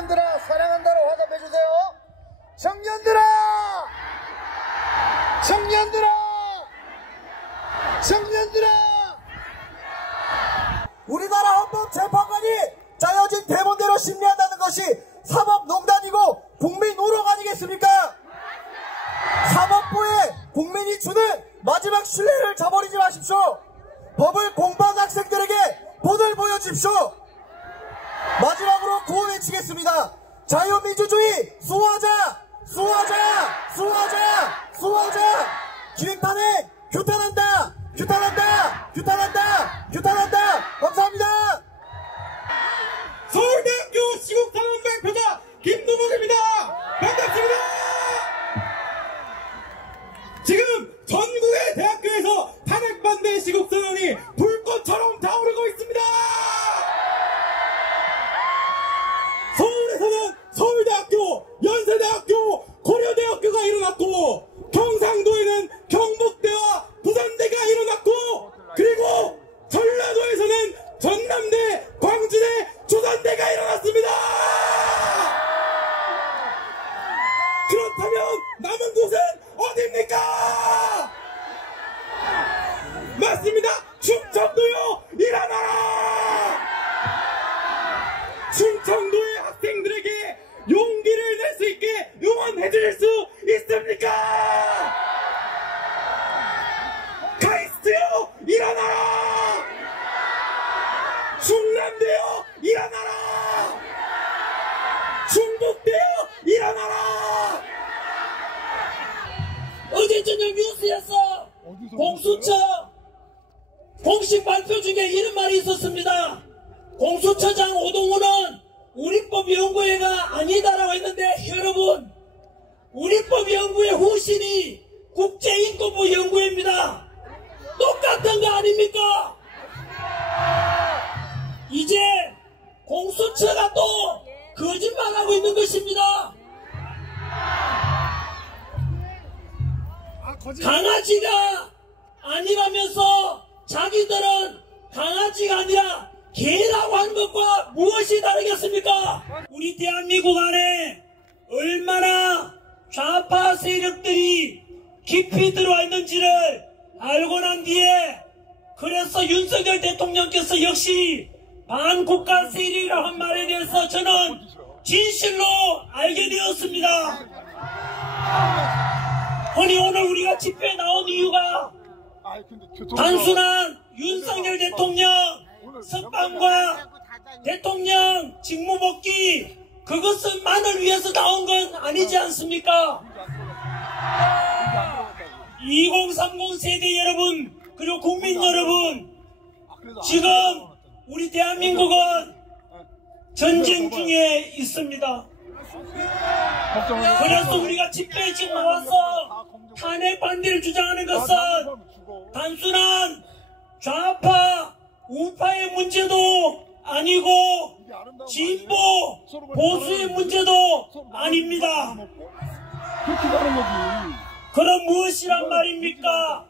청년들아 사랑한다로 화답해주세요. 청년들아! 청년들아! 청년들아! 우리나라 헌법재판관이 짜여진 대본대로 심리한다는 것이 사법농단이고 국민 노력 아니겠습니까? 사법부에 국민이 주는 마지막 신뢰를 저버리지 마십시오. 법을 공부한 학생들에게 본을 보여주십시오. 마지막으로 구호 외치겠습니다. 자유민주주의 수호하자! 수호하자! 수호하자! 수호하자! 기획탄핵 규탄한다! 규탄한다! 규탄한다! 규탄한다! 감사합니다. 서울대학교 시국선언 발표자 김두목입니다. 반갑습니다. 지금 전국의 대학교에서 탄핵 반대 시국선언이 불꽃처럼 타오르고 있습니다. 서울에서는 서울대학교, 연세대학교, 고려대학교가 일어났고, 경상도에는 경북대와 부산대가 일어났고, 그리고 전라도에서는 전남대, 광주대, 조선대가 일어났습니다. 그렇다면 남은 곳은 어디입니까? 맞습니다. 충청도요, 일어나라! 충청도의 학생들에게 용기를 낼 수 있게 응원해줄 수 있습니까? 카이스트요, 일어나라! 충남대요, 일어나라! 충북대요, 일어나라! 어제 저녁 뉴스에서 공수처 공식 발표 중에 이런 말이 있었습니다. 공수처장 오동훈은 우리법연구회가 아니다라고 했는데, 여러분, 우리법연구회 후신이 국제인권부 연구회입니다. 똑같은 거 아닙니까? 이제 공수처가 또 거짓말하고 있는 것입니다. 강아지가 아니라면서 자기들은 강아지가 아니라 개라고 하는 것과 무엇이 다르겠습니까? 우리 대한민국 안에 얼마나 좌파 세력들이 깊이 들어와 있는지를 알고 난 뒤에, 그래서 윤석열 대통령께서 역시 반국가 세력이라고 한 말에 대해서 저는 진실로 알게 되었습니다. 아니, 오늘 우리가 집회에 나온 이유가 단순한 윤석열 대통령 석방과 대통령 직무복귀 그것만을 위해서 나온 건 아니지 않습니까? 2030 세대 여러분, 그리고 국민 여러분, 지금 우리 대한민국은 전쟁 중에 있습니다. 그래서 우리가 집회에 지금 나와서 탄핵 반대를 주장하는 것은 단순한 좌파, 우파의 문제도 아니고 진보, 보수의 문제도 아닙니다. 그럼 무엇이란 말입니까?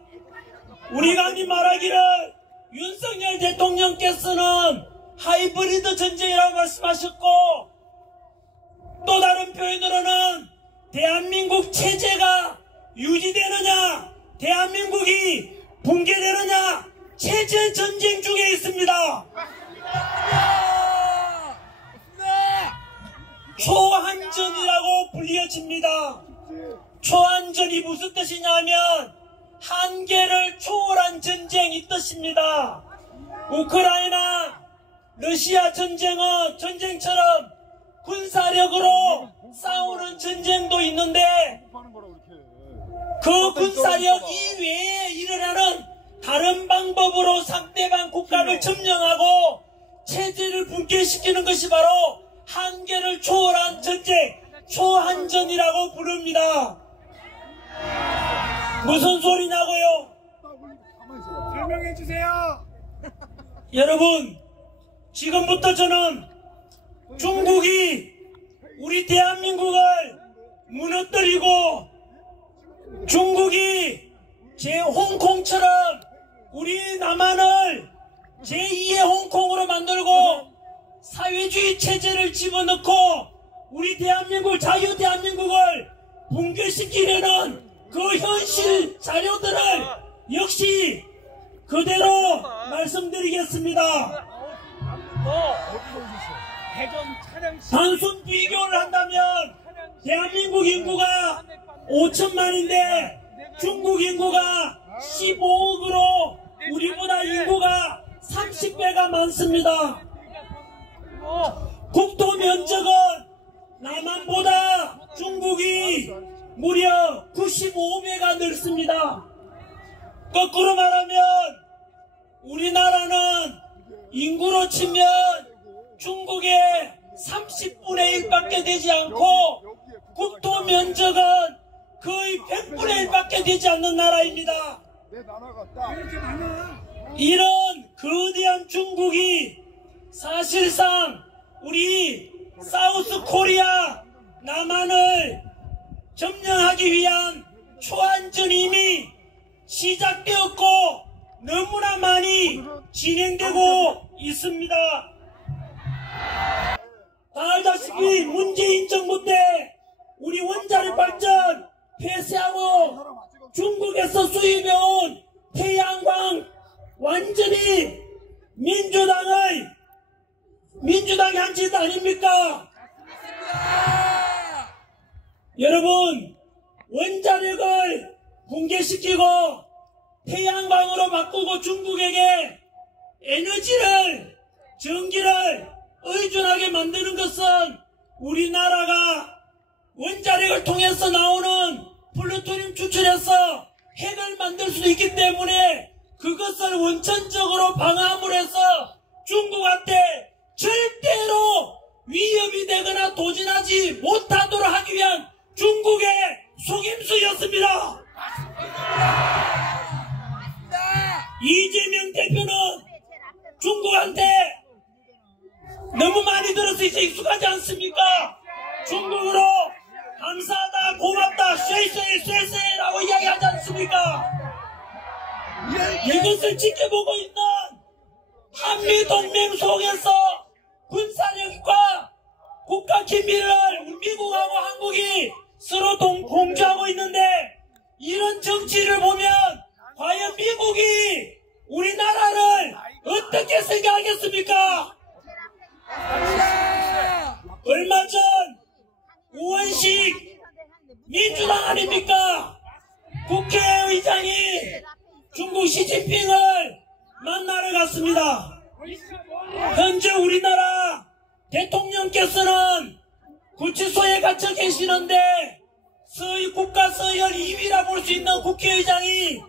우리가 아니 말하기를 윤석열 대통령께서는 하이브리드 전쟁이라고 말씀하셨고, 또 다른 표현으로는 대한민국 체제가 유지되느냐, 대한민국이 붕괴되느냐, 체제 전쟁 중에 있습니다. 초한전이라고 불려집니다. 초한전이 무슨 뜻이냐면 한계를 초월한 전쟁이 뜻입니다. 우크라이나, 러시아 전쟁은 전쟁처럼 군사력으로 싸우는 전쟁도 있는데, 그 군사력 이외에 일어나는 다른 방법으로 상대방 국가를 점령하고 체제를 붕괴시키는 것이 바로 한계를 초월한 전쟁, 초한전이라고 부릅니다. 무슨 소리냐고요? 설명해 주세요. 여러분, 지금부터 저는 중국이 우리 대한민국을 무너뜨리고 중국이 제 홍콩처럼 우리 남한을 제2의 홍콩으로 만들고 사회주의 체제를 집어넣고 단순 비교를 한다면 대한민국 인구가 5천만인데 중국 인구가 15억으로 우리보다 인구가 30배가 많습니다. 국토 면적은 남한보다 중국이 무려 95배가 넓습니다. 거꾸로 말하면 우리나라는 인구로 치면 중국의 30분의 1밖에 되지 않고 국토 면적은 거의 100분의 1밖에 되지 않는 나라입니다. 이런 거대한 중국이 사실상 우리 사우스 코리아 남한을 점령하기 위한 초안전이 이미 시작되었고 너무나 많이 진행되고 있습니다. 다 알다시피 문재인 정부 때 우리 원자력 발전 폐쇄하고 중국에서 수입해온 태양광 완전히 민주당이 한 짓 아닙니까? 여러분, 원자력을 붕괴시키고 태양광으로 바꾸고 중국에게 에너지를, 전기를 의존하게 만드는 것은 우리나라가 원자력을 통해서 나오는 플루토늄 추출해서 핵을 만들 수도 있기 때문에 그것을 원천적으로 방어함으로 해서 중국한테 절대로 위협이 되거나 도진하지 못하도록 하기 위한 중국의 속임수였습니다. 이재명 대표는 중국한테 너무 많이 들어서 이제 익숙하지 않습니까? 중국으로 감사하다, 고맙다, 쇠쇠라고 이야기하지 않습니까? 이것을 지켜보고 있는 한미동맹 속에서 군사력과 국가 기밀을 미국하고 한국이 서로 공조하고 있는데 이런 정치를 보면 과연 미국이 우리나라를 어떻게 생각하겠습니까? 얼마 전 우원식 민주당 아닙니까? 국회의장이 중국 시진핑을 만나러 갔습니다. 현재 우리나라 대통령께서는 구치소에 갇혀 계시는데 국가 서열 2위라 볼 수 있는 국회의장이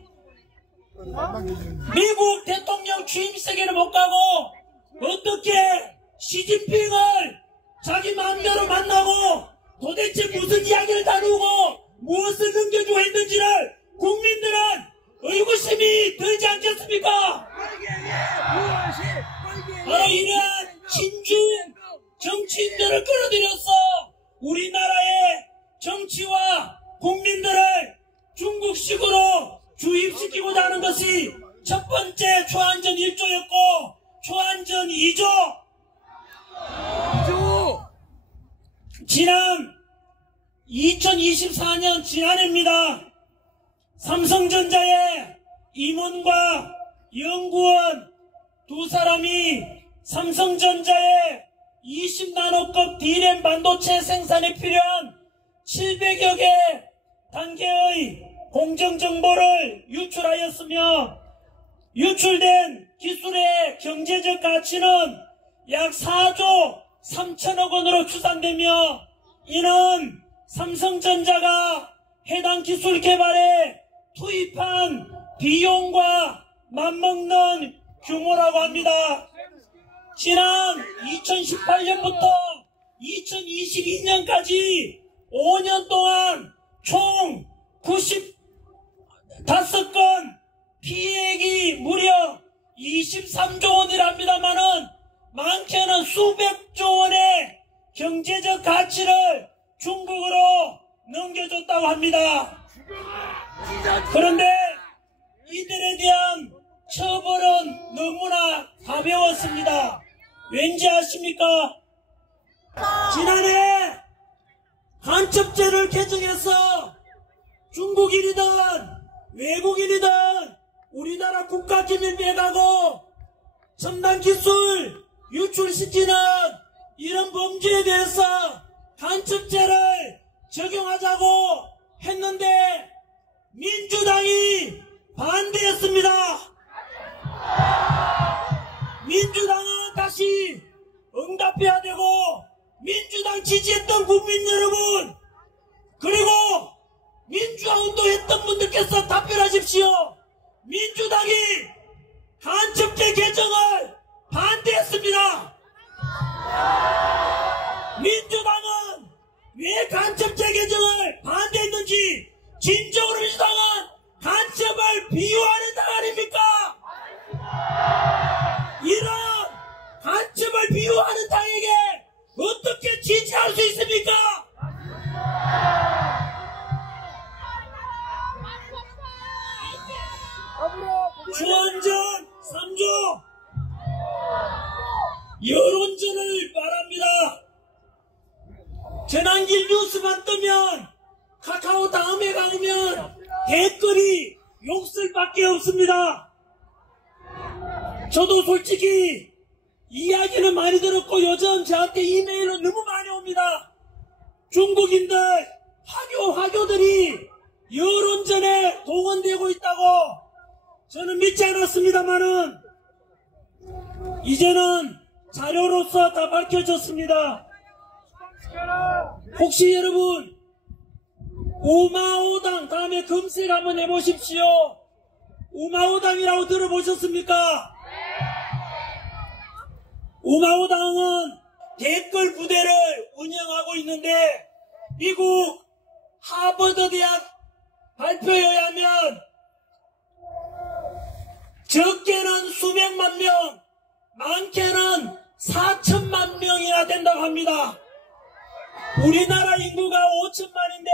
미국 대통령 취임식에는 못 가고 어떻게 시진핑을 자기 마음대로 만나고 도대체 무슨 이야기를 다루고 무엇을 넘겨주고 했는지를 국민들은 의구심이 들지 않겠습니까? 바로 이러한 친중 정치인들을 끌어들여서 우리나라의 정치와 국민들을 중국식으로 주입시키고자 하는 것이 첫 번째 초안전 1조였고 초안전 2조 지난 2024년 지난해입니다. 삼성전자의 임원과 연구원 두 사람이 삼성전자의 20나노급 D램 반도체 생산에 필요한 700여 개 단계의 공정정보를 유출하였으며 유출된 기술의 경제적 가치는 약 4조 3천억 원으로 추산되며 이는 삼성전자가 해당 기술 개발에 투입한 비용과 맞먹는 규모라고 합니다. 지난 2018년부터 2022년까지 5년 동안 총 95건 피해액이 무려 23조 원이랍니다마는 많게는 수백조 원의 경제적 가치를 중국으로 넘겨줬다고 합니다. 그런데 이들에 대한 처벌은 너무나 가벼웠습니다. 왠지 아십니까? 지난해 간첩죄를 개정해서 중국인이든 외국인이든 우리나라 국가기밀 빼가고 첨단 기술 유출시키는 이런 범죄에 대해서 간첩죄를 적용하자고 했는데 민주당이 반대했습니다. 민주당은 다시 응답해야 되고, 민주당 지지했던 국민 여러분, 그리고 민주화 운동했던 분들께서 답변하십시오. 민주당이 간첩죄 개정을 반대했습니다. 민주당은 왜 간첩죄 개정을 반대했는지, 진정으로 민주당은 간첩을 비유하는 당 아닙니까? 이런 간첩을 비유하는 당에게 어떻게 지지할 수 있습니까? 주원전 3조 여론전을 말합니다. 전환길 뉴스만 뜨면, 카카오 다음에 가면 댓글이 욕설밖에 없습니다. 저도 솔직히 이야기는 많이 들었고 요즘 저한테 이메일은 너무 많이 옵니다. 중국인들, 화교들이 여론전에 동원되고 있다고 저는 믿지 않았습니다만은 이제는 자료로서 다 밝혀졌습니다. 혹시 여러분 우마오당 다음에 검색 한번 해보십시오. 우마오당이라고 들어보셨습니까? 우마오당은 댓글 부대를 운영하고 있는데 미국 하버드 대학 발표에 의하면 적게는 수백만 명, 많게는 4천만 명이나 된다고 합니다. 우리나라 인구가 5천만인데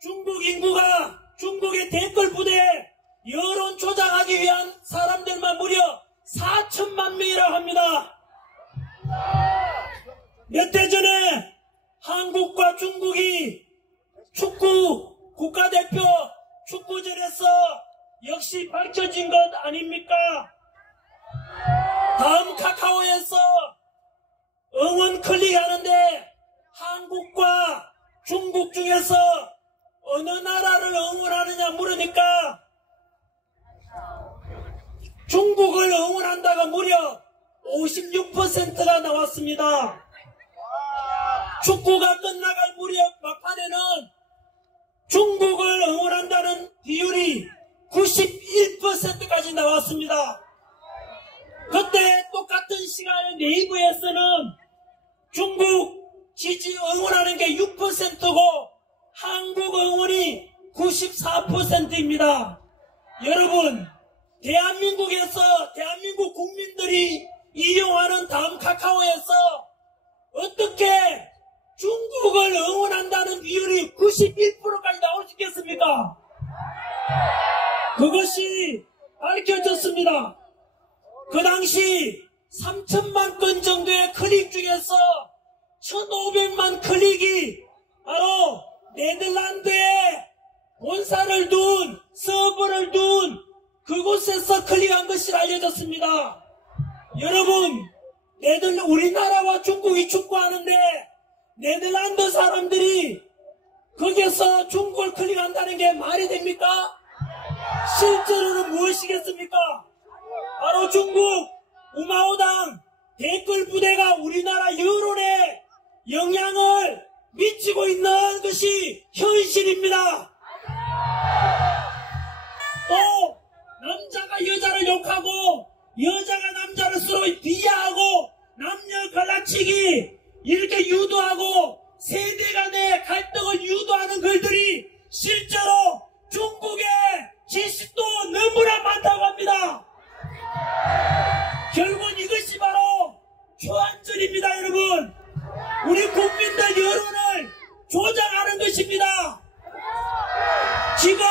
중국 인구가, 중국의 댓글 부대 여론 조작하기 위한 사람들만 무려 4천만 명이라고 합니다. 몇 해 전에 한국과 중국이 축구 국가대표 축구전에서 역시 밝혀진 것 아닙니까? 다음 카카오에서 응원 클릭하는데 한국과 중국 중에서 어느 나라를 응원하느냐 물으니까 중국을 응원한다가 무려 56%가 나왔습니다. 축구가 끝나갈 무렵 막판에는 중국을 응원한다는 비율이 91%까지 나왔습니다. 그때 똑같은 시간에 네이버에서는 중국 지지 응원하는 게 6%고 한국 응원이 94%입니다. 여러분, 대한민국에서 대한민국 국민들이 이용하는 다음 카카오에서 어떻게 중국을 응원한다는 비율이 91%까지 나올 수 있겠습니까? 그것이 밝혀졌습니다. 그 당시 3천만 건 정도의 클릭 중에서 1,500만 클릭이 바로 네덜란드에 본사를 둔, 서버를 둔 그곳에서 클릭한 것이 알려졌습니다. 여러분, 우리나라와 중국이 축구하는데 네덜란드 사람들이 거기서 중국을 클릭한다는 게 말이 됩니까? 실제로는 무엇이겠습니까? 바로 중국 우마오당 댓글 부대가 우리나라 여론에 영향을 미치고 있는 것이 현실입니다. 또 남자가 여자를 욕하고 여자가 남자를 서로 비하하고 남녀 갈라치기 이렇게 유도하고 세대 간의 갈등을 유도하는 글들이 실제로 중국의 지식도 너무나 많다고 합니다. 결국은 이것이 바로 초안절입니다. 여러분, 우리 국민들 여론을 조작하는 것입니다. 지금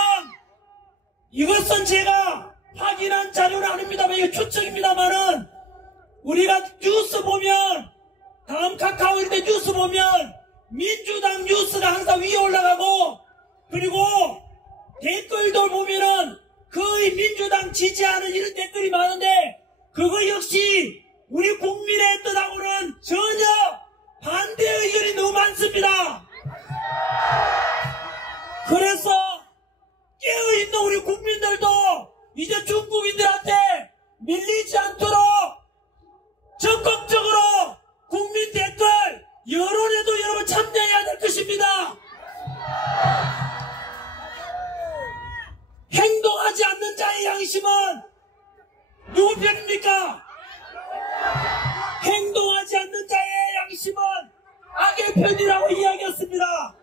이것은 제가 확인한 자료는 아닙니다만 이거 추측입니다만은 우리가 뉴스 보면 다음 카카오 이런데 뉴스 보면 민주당 뉴스가 항상 위에 올라가고 그리고 댓글도 보면은 거의 민주당 지지하는 이런 댓글이 많은데 그거 역시 우리 국민의 뜻하고는 전혀 반대 의견이 너무 많습니다. 그래서 깨어있는 우리 국민들도 이제 중국인들한테 밀리지 않도록 적극적으로 국민 댓글 여론에도 여러분 참여해야 될 것입니다. 행동하지 않는 자의 양심은 누구 편입니까? 행동하지 않는 자의 양심은 악의 편이라고 이야기했습니다.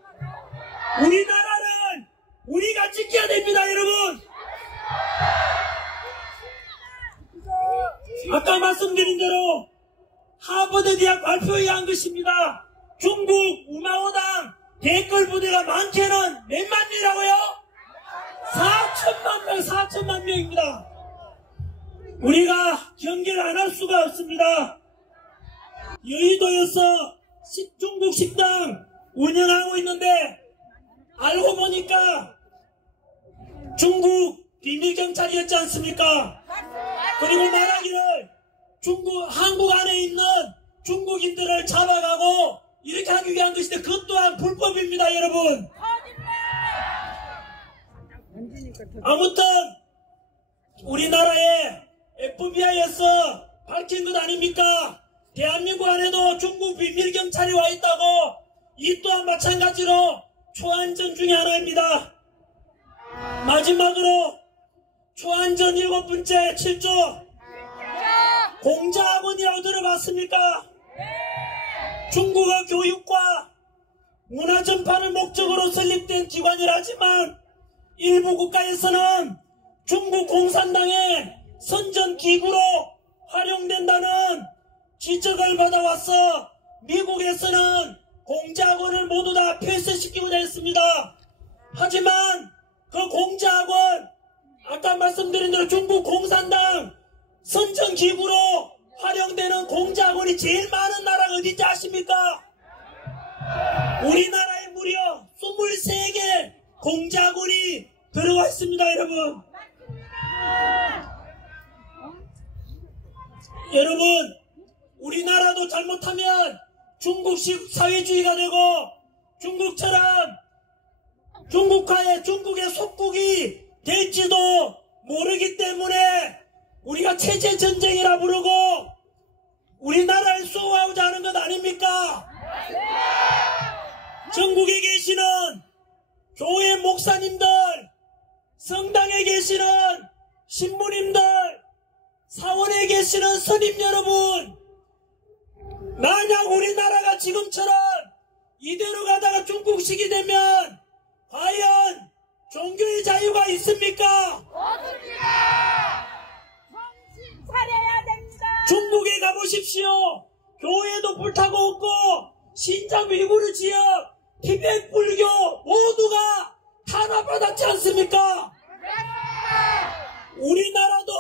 우리나라를 우리가 지켜야 됩니다, 여러분. 아까 말씀드린 대로 하버드 대학 발표에 한 것입니다. 중국 우마오당 댓글 부대가 많게는 몇만 명이라고요? 4천만 명, 4천만 명입니다. 우리가 경계를 안 할 수가 없습니다. 여의도에서 중국 식당 운영하고 있는데 알고 보니까 중국 비밀경찰이었지 않습니까? 그리고 말하기를 한국 안에 있는 중국인들을 잡아가고 이렇게 하기 위한 것인데 그것 또한 불법입니다, 여러분. 아무튼 우리나라의 FBI에서 밝힌 것 아닙니까? 대한민국 안에도 중국 비밀경찰이 와 있다고. 이 또한 마찬가지로 초안전 중에 하나입니다. 마지막으로 초안전 7번째 7조 공자학원이라고 들어봤습니까? 중국어 교육과 문화 전파를 목적으로 설립된 기관이라지만 일부 국가에서는 중국 공산당의 선전기구로 활용된다는 지적을 받아왔어 미국에서는 공자학원을 모두 다 폐쇄시키고자 했습니다. 하지만 그 공자학원, 아까 말씀드린 대로 중국 공산당 선전기구로 활용되는 공자학원이 제일 많은 나라가 어딘지 아십니까? 우리나라에 무려 23개 공자학원이 들어와 있습니다, 여러분. 여러분, 우리나라도 잘못하면 중국식 사회주의가 되고 중국처럼 중국의 속국이 될지도 모르기 때문에 우리가 체제전쟁이라 부르고 우리나라를 수호하고자 하는 것 아닙니까? 전국에 계시는 교회 목사님들, 성당에 계시는 신부님들, 사원에 계시는 스님 여러분, 만약 우리나라가 지금처럼 이대로 가다가 중국식이 되면 과연 종교의 자유가 있습니까? 없습니다. 정신 차려야 됩니다. 중국에 가보십시오. 교회도 불타고 없고 신장 위구르 지역, 티베트 불교 모두가 탄압받았지 않습니까? 우리나라도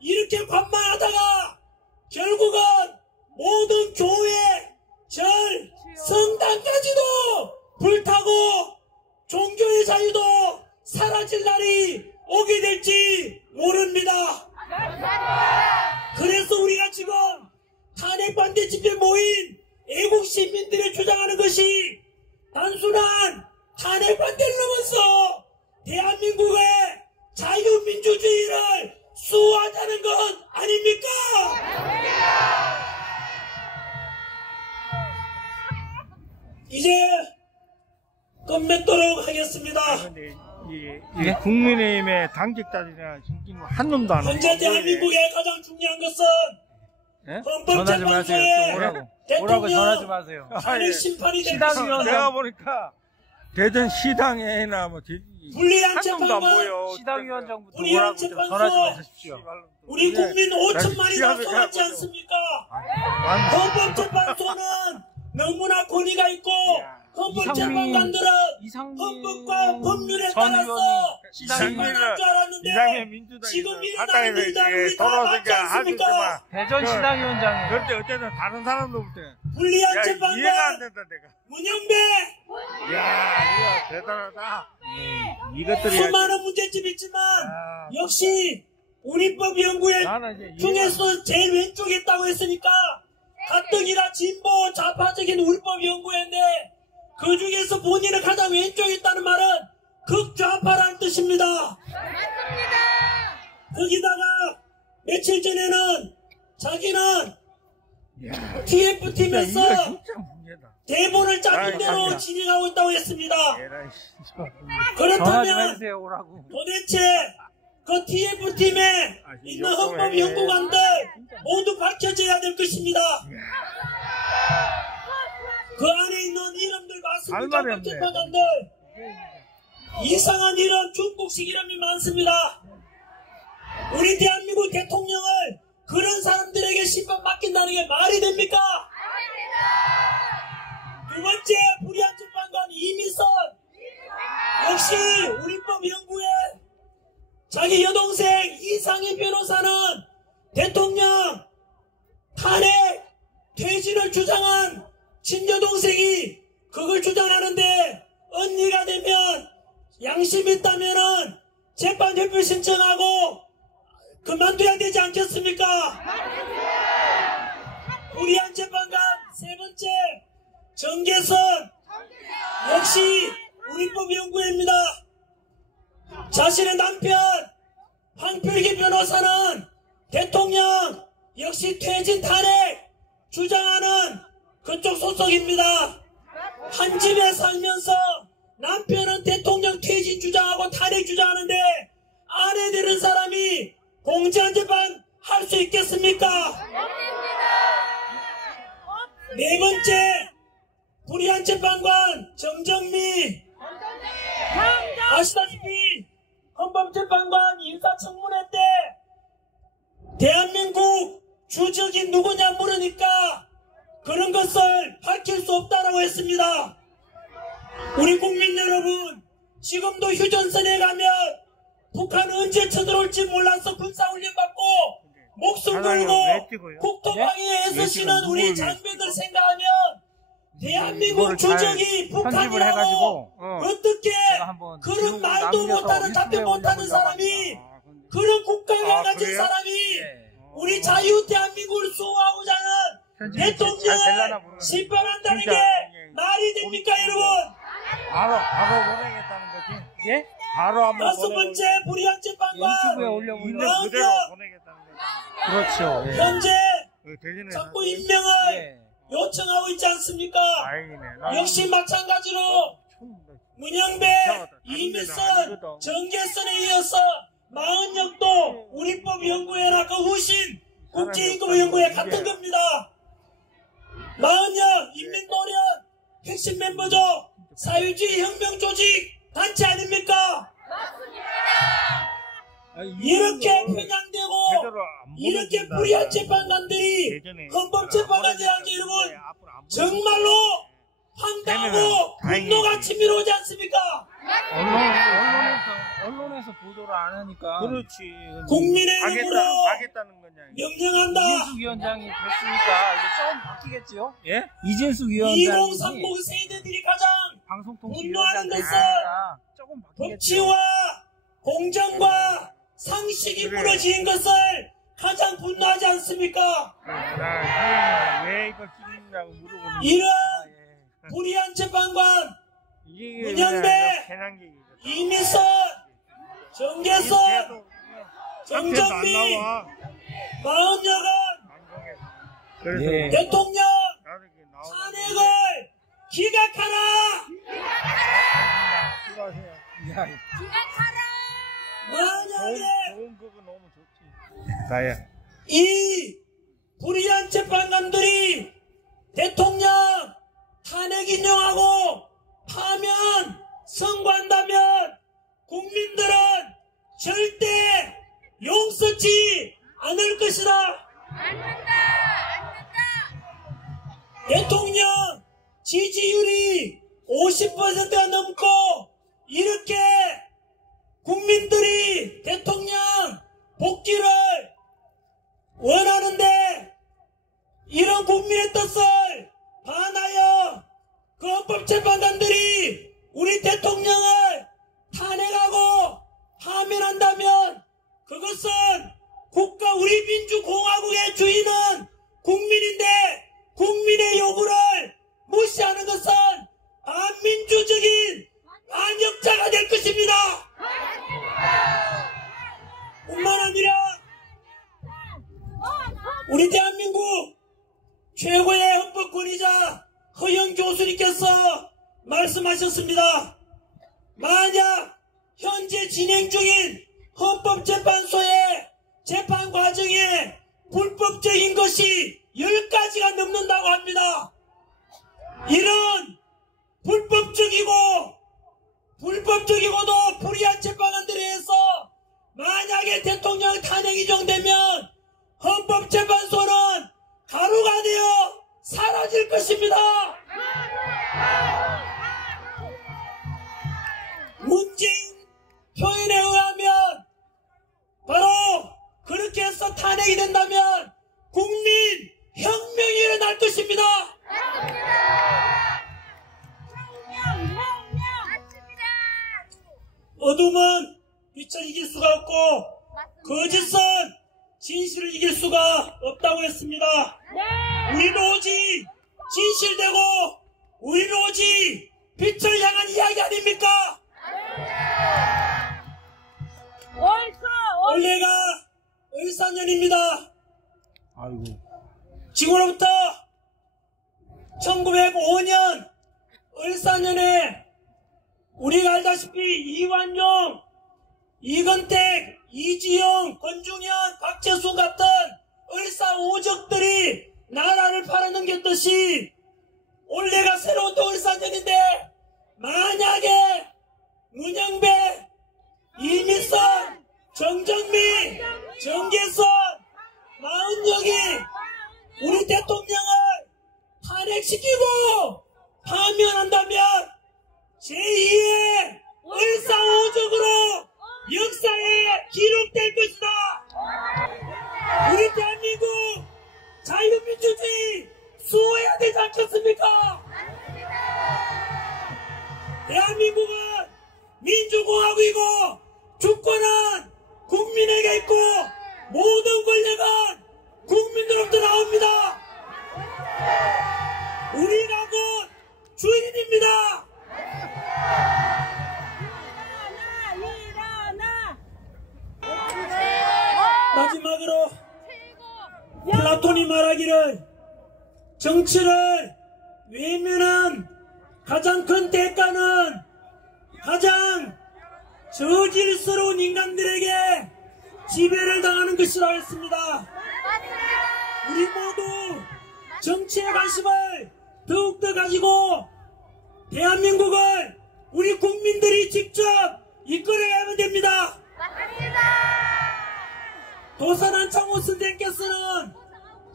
이렇게 관망하다가 결국은 모든 교회, 절, 성당까지도 불타고 종교의 자유도 사라질 날이 오게 될지 모릅니다. 그래서 우리가 지금 탄핵 반대 집회에 모인 애국 시민들이 주장하는 것이 단순한 탄핵 반대를 넘어서 대한민국의 자유민주주의를 수호하자는 것 아닙니까? 이제 끝맺도록 하겠습니다. 이 국민의힘의 당직자들이나 지금 한 놈도 안 오고. 현재 대한민국의 가장 중요한 것은 예? 전화 좀 하세요. 또 오라고 전화 좀 하세요. 탄핵 심판이 될 시당 것입니다. 내가 보니까 대전 시당에나 뭐 불리한 한 놈도 안 재판관, 보여. 시당위원장부터 불리한 오라고 좀 전화 좀 하십시오. 우리 국민 5천만이 시합을 낙선하지 해가지고. 않습니까? 헌법재판소는 너무나 권위가 있고 헌법재판관들은 헌법과 법률에 따라서 심판할 줄 알았는데 지금 일어나는 일당 우리 다 맞지 않습니까? 대전 시당위원장이. 그런데 어쨌든 다른 사람도 볼 때. 불리한 이해가 안 재판관 된다 내가. 문영배 이야, 이거 대단하다. 이것들이 수많은 문제점이 있지만 역시 우리법연구회 나는 이제 중에서 제일 왼쪽에 있다고 했으니까 가뜩이나 진보 좌파적인 우리법연구회인데 그 중에서 본인은 가장 왼쪽에 있다는 말은 극좌파라는 뜻입니다. 맞습니다. 거기다가 며칠 전에는 자기는 야, TF팀에서 이거 진짜 문제다. 대본을 짜는 아이, 대로 아니야. 진행하고 있다고 했습니다. 에라이, 씨. 전화 좀 그렇다면 해주세요, 오라고. 도대체 그 TF팀에 아, 있는 이거 헌법연구관들 모두 밝혀져야 될 것입니다. 그 안에 있는 이름들 맞습니까? 할 말이 없네. 헌법재판관들 이상한 이름, 중국식 이름이 많습니다. 우리 대한민국 대통령을 그런 사람들에게 심판 맡긴다는 게 말이 됩니까? 두 번째 불의한 재판관 이미선 역시 우리법연구회 자기 여동생 이상희 변호사는 대통령 탄핵 퇴진을 주장한 친여동생이 그걸 주장하는데 언니가 되면 양심이 있다면은 재판협의 신청하고 그만둬야 되지 않겠습니까? 불의한 재판관 세 번째 정계선 역시 우리법연구회입니다. 자신의 남편 황필기 변호사는 대통령 역시 퇴진 탄핵 주장하는 그쪽 소속입니다. 한 집에 살면서 남편은 대통령 퇴진 주장하고 탄핵 주장하는데 아내 되는 사람이 공정한 재판 할 수 있겠습니까? 네 번째 불의한 재판관 정정미 아시다시피 헌법재판관 인사청문회 때 대한민국 주적이 누구냐 물으니까 그런 것을 밝힐 수 없다라고 했습니다. 우리 국민 여러분 지금도 휴전선에 가면 북한 언제 쳐들어올지 몰라서 군사훈련 받고 목숨 사장님, 걸고 왜 찍어요? 국토방위에 왜 애쓰시는 지금 우리 누굴 장병들 생각하면 대한민국 이거를 잘 주적이 편집을 북한이라고 해가지고, 어떻게 제가 한번 그런 지옥을 말도 남겨서 못하는 답변 유튜브에 못하는 올려보려고 사람이 합니다. 그런 국가를 아, 가진 그래요? 사람이 예. 우리 자유 대한민국을 수호하고자 하는 편집이 잘 되려나 대통령을 모르겠네. 심판한다는 진짜, 게 예. 말이 됩니까 여러분? 바로 보내겠다는 거지? 예? 바로 한번 다섯 번째 불의한 재판관 유튜브에 올려보려고 있는 마흔 그대로 명 보내겠다는 거지. 그렇죠. 예. 현재 대전에서 자꾸 임명을 예. 요청하고 있지 않습니까? 다행이네. 역시 마찬가지로 문영배, 이미선, 정계선에 이어서 마흔역도 우리법연구회나 그 후신 국제인권연구회 같은 겁니다. 마흔역 인민노련 핵심 멤버죠. 사회주의 혁명조직 단체 아닙니까? 이렇게 편향되고 이렇게 불의한 재판관들이 헌법재판관들에게 여러분 정말로 황당하고 분노가 치밀어오지 않습니까? 언론에서 보도를 안 하니까 그렇지. 국민의 힘으로 가겠다는 거냐. 명령한다. 이진숙 위원장이 됐으니까 이게 조금 바뀌겠지요? 예? 이진숙 위원장이 2030 세대들이 가장 방송통신 분노하는 위원장 것은 됐으니까 조금 바뀌겠죠. 법치와 공정과 상식이 무너진 것을 가장 분노하지 않습니까? 왜 이걸 찍느냐고 물어보는 이런 불의한 재판관 이게 문현배, 편향적이죠. 이미선, 정계선, 정정미, 마흔여건 그래서 예. 대통령 나도 이렇게 나오고 탄핵을 기각하라! 수고하세요. 야, 만약에 좋은 그거 너무 좋지. 나야. 이 불의한 재판관들이 대통령 탄핵 인용하고 파면 선고한다면 국민들은 절대 용서치 않을 것이다. 대통령 지지율이 50%가 넘고 이렇게 국민들이 대통령 복귀를 원하는데 이런 국민의 뜻을 반하여 그 헌법재판관들이 우리 대통령을 탄핵하고 파면한다면 그것은 말씀하셨습니다. 만약 현재 진행 중인 헌법재판소의 재판 과정에 불법적인 것이 10가지가 넘는다고 합니다. 이런 불법적이고도 불이한 재판관들에 의해서 만약에 대통령 탄핵이 인정되면 헌법재판소는 가루가 되어 사라질 것입니다. 문재인 표현에 의하면 바로 그렇게 해서 탄핵이 된다면 국민 혁명이 일어날 것입니다. 어둠은 빛을 이길 수가 없고 거짓은 진실을 이길 수가 없다고 했습니다. 우리는 오직 진실되고 우리는 오직 빛을 향한 이야기 아닙니까? 올해가 을사년입니다. 아이고. 지금으로부터 1905년 을사년에 우리가 알다시피 이완용, 이건택, 이지용, 권중현, 박재순 같은 을사오적들이 나라를 팔아넘겼듯이 올해가 새로운 또 을사년인데 만약에 문영배, 이미선, 정정미, 정계선, 마은영이 우리 대통령을 탄핵시키고 파면한다면 제2의 을사오적으로 역사에 기록될 것이다. 우리 대한민국 자유민주주의 수호해야 되지 않겠습니까? 대한민국은 민주공화국이고 주권은 국민에게 있고 모든 권력은 국민으로부터 나옵니다. 우리가 곧 주인입니다. 마지막으로 플라톤이 말하기를 정치를 외면한 가장 큰 대가는 가장 저질스러운 인간들에게 지배를 당하는 것이라고 했습니다. 우리 모두 정치에 관심을 더욱더 가지고 대한민국을 우리 국민들이 직접 이끌어가면 됩니다. 도산한 창호 선생께서는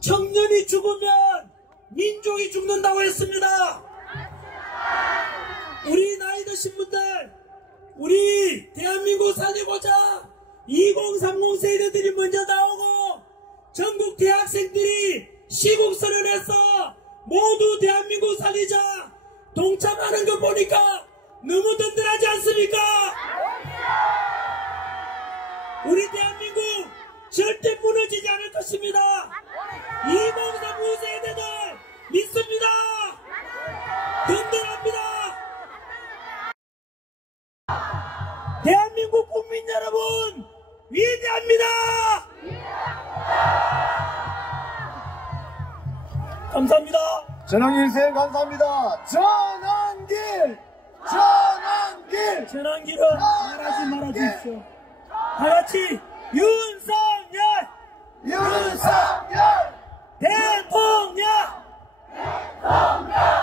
청년이 죽으면 민족이 죽는다고 했습니다. 우리 나이 드신 분들, 우리 대한민국 살리고자 2030 세대들이 먼저 나오고 전국 대학생들이 시국선언해서 모두 대한민국 살리자 동참하는 거 보니까 너무 든든하지 않습니까? 우리 대한민국 절대 무너지지 않을 것입니다. 2030 세대들 믿습니다. 든든합니다. 대한민국 국민 여러분 위대합니다. 감사합니다. 전환길 쌤 감사합니다. 전환길! 전환길! 전환길은 말하지 말아주십시오. 다같이 윤석열! 윤석열! 대통령! 대통령!